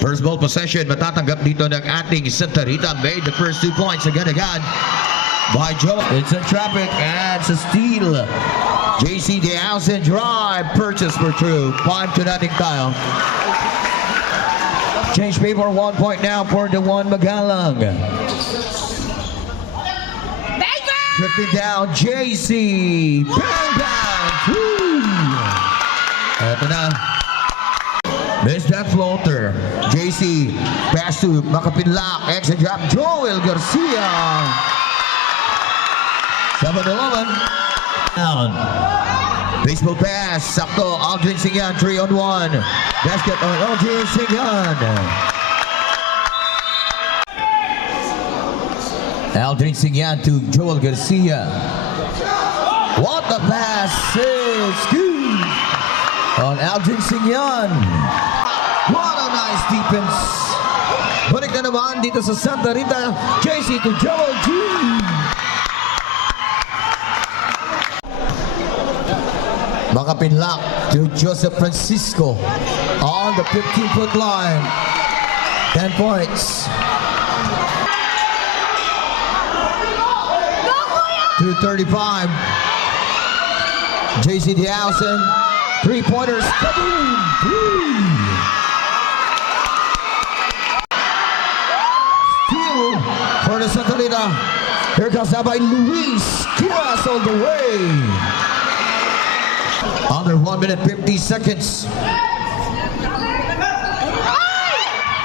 First ball possession, matatanggap dito ng ating Santa Rita. Made the first 2 points agad-agad by Joe. It's in traffic and it's a steal. JC Deausen drive, purchase for true. 5-0 tayo. Change paper, 1 point now for the one Magalang. 50 down, JC. Bang, bang. Woo. Ito na. Missed that floater. JC, pass to Makapinlak. Extra drop, Joel Garcia. 7-11. Down. Baseball pass, sakto. Aldrin Singan, 3-on-1. Basket on Aldrin Singan. Aldrin Singan to Joel Garcia. What the pass is good on Aldrin Singan. What a nice defense. Balik na naman dito sa Santa Rita. JC to Joel G. Makapinlak to Joseph Francisco on the 15-foot line. 10 points. 2:35. JC Deausen, 3-pointers. Kaboom! Steal for the Santa Rita. Here comes now by Luis Kiras all the way. Under 1 minute 50 seconds.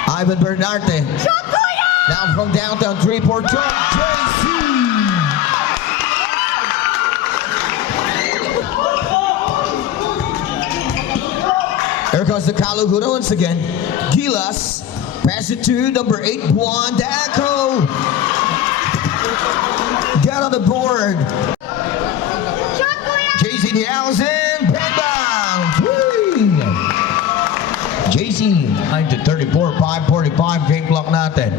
Ivan Bernarte. Now from downtown, 3-point jump. JC. Here comes the Kalugura once again. Gilas. Pass it to number 8, Juan Daco. Get on the board. JC Deausen. Bang bang. JC. 9-34. 5:45. Game clock natin.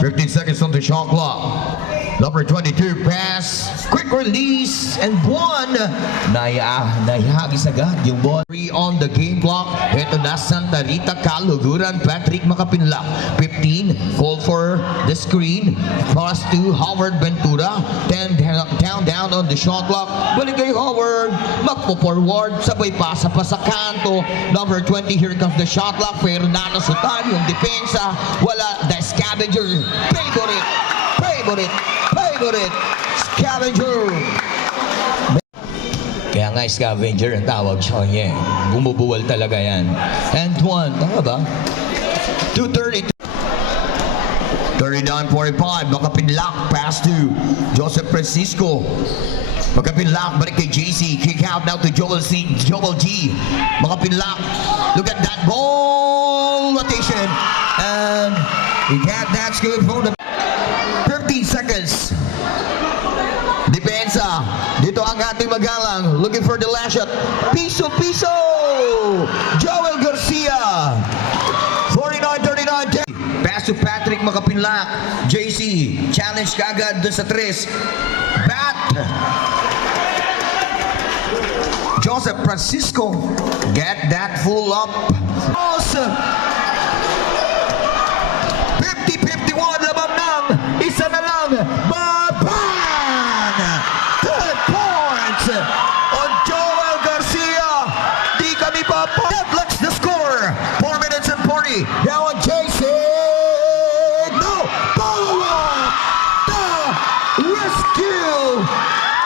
15 seconds on the shot clock. Number 22 pass, quick release, and Buwan. Nahihagis agad yung ball. 3 on the game clock. Ito na Santa Rita, Kaluguran, Patrick Makapinlak. 15, call for the screen. Pass to Howard Ventura. 10 down on the shot clock. Balik kay Howard. Magpo-forward. Sabay pasa pa sa kanto. Number 20, here comes the shot clock. Fernando Sutan, yung depensa. Wala, the scavenger. Favorite. Scavenger. Kaya nga scavenger ang tawag siya niya. Bumubuwal talaga yan. And one, tama ba? 2:30. 39-45. Makapinlak. Pass to Joseph Francisco. Makapinlak. Balik kay JC. Kick out now to Joel G. Makapinlak. Look at that ball rotation. And that's good for the 15 seconds. Depensa. Dito ang ating Magalang. Looking for the last shot. Piso. Joel Garcia. 49-39. Pass to Patrick Makapinlak. JC. Challenge kagad dun sa 3. Bat. Joseph Francisco. Get that full up. Awesome. 50-51. Labang ng isa na lang. Bang! 10 points on Joel Garcia. Di kami pa po. Netflix the score. 4 minutes and 40. Now on JC. No. Follow-up. The rescue.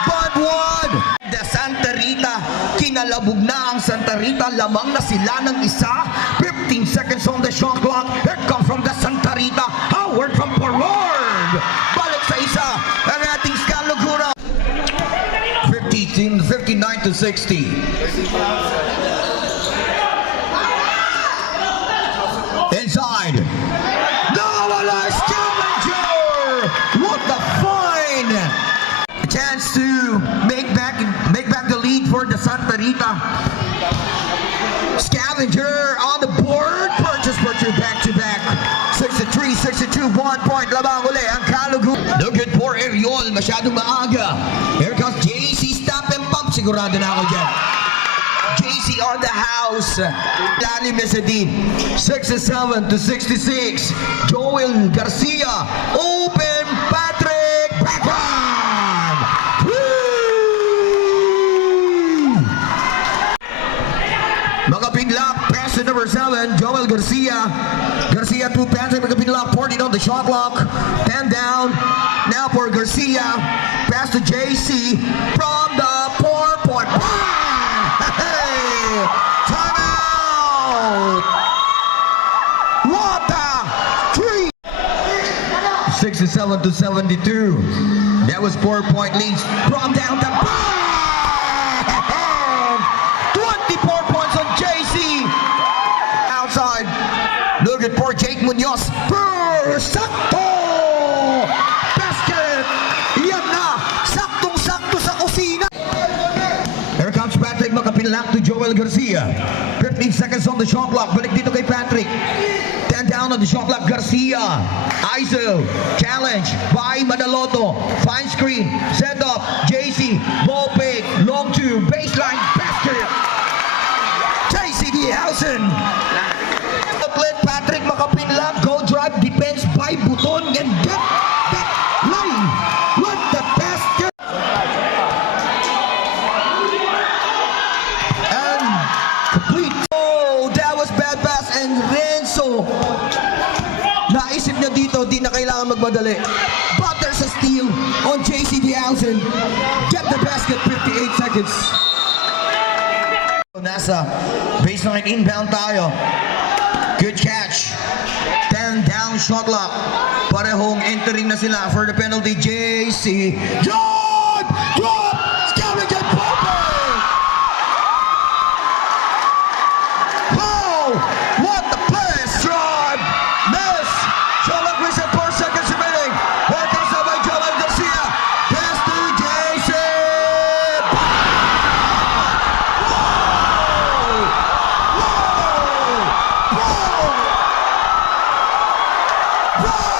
But one. The Santa Rita. Kinalabog na ang Santa Rita. Lamang na sila ng isa. 15 seconds on the shot clock. Here comes from the Santa Rita. Howard from forward. Balik sa isa. Ang ating Kalugura. 59-60. Inside. No, wala. Scavenger. What the fine. A chance to make back the lead for the Santa Rita. Scavenger on the board. Purchase for two back-to-back. 63, 62, 1 point. Labang uli ang Kalugura. Looking for Ariol. Masyadong maaga. Here comes JC. Stop and pump. Sigurado na ako dyan. JC on the house. Lani Mesedin, 67 to 66. Joel Garcia, open Patrick backhand. Woo! Magapinlock, pass to number 7, Joel Garcia. Garcia to Patrick Magapinlock, 14 on the shot clock. 10 down. Now for Garcia, pass to JC from the 4-point line. Hey, timeout. What a three. 67 to 72. That was 4-point lead from downtown. 24 points on JC. Outside. Looking for Jake Munoz. Sakto! Basket! Yan na! Saktong-sakto sa kusina. Here comes Patrick Magapinlock to Joel Garcia. 15 seconds on the shot clock. Balik dito kay Patrick. 10 down on the shot clock. Garcia. ISO. Challenge by Manaloto. Fine screen. Send up. JC. Ball fake. Long two. Baseline. Basket. JC Diausen. Outlet Patrick Magapinlock. Go drive. Defense by Buton. And get that line. What the basket. And complete. Oh, that was bad pass. And Renzo. Naisip niya dito, di na kailangan magmadali. But there's a steal on JC Diausen. Get the basket, 58 seconds. Nasa baseline inbound tayo. Good catch. 10 down shot clock. Parehong entering na sila for the penalty. JC. Drop! Drop! Scouting and popping! Oh! What the play! Stride! Miss! Shalak with 4 seconds remaining. Here comes up by Joel Garcia. Pass to JC. Whoa! Whoa! Whoa!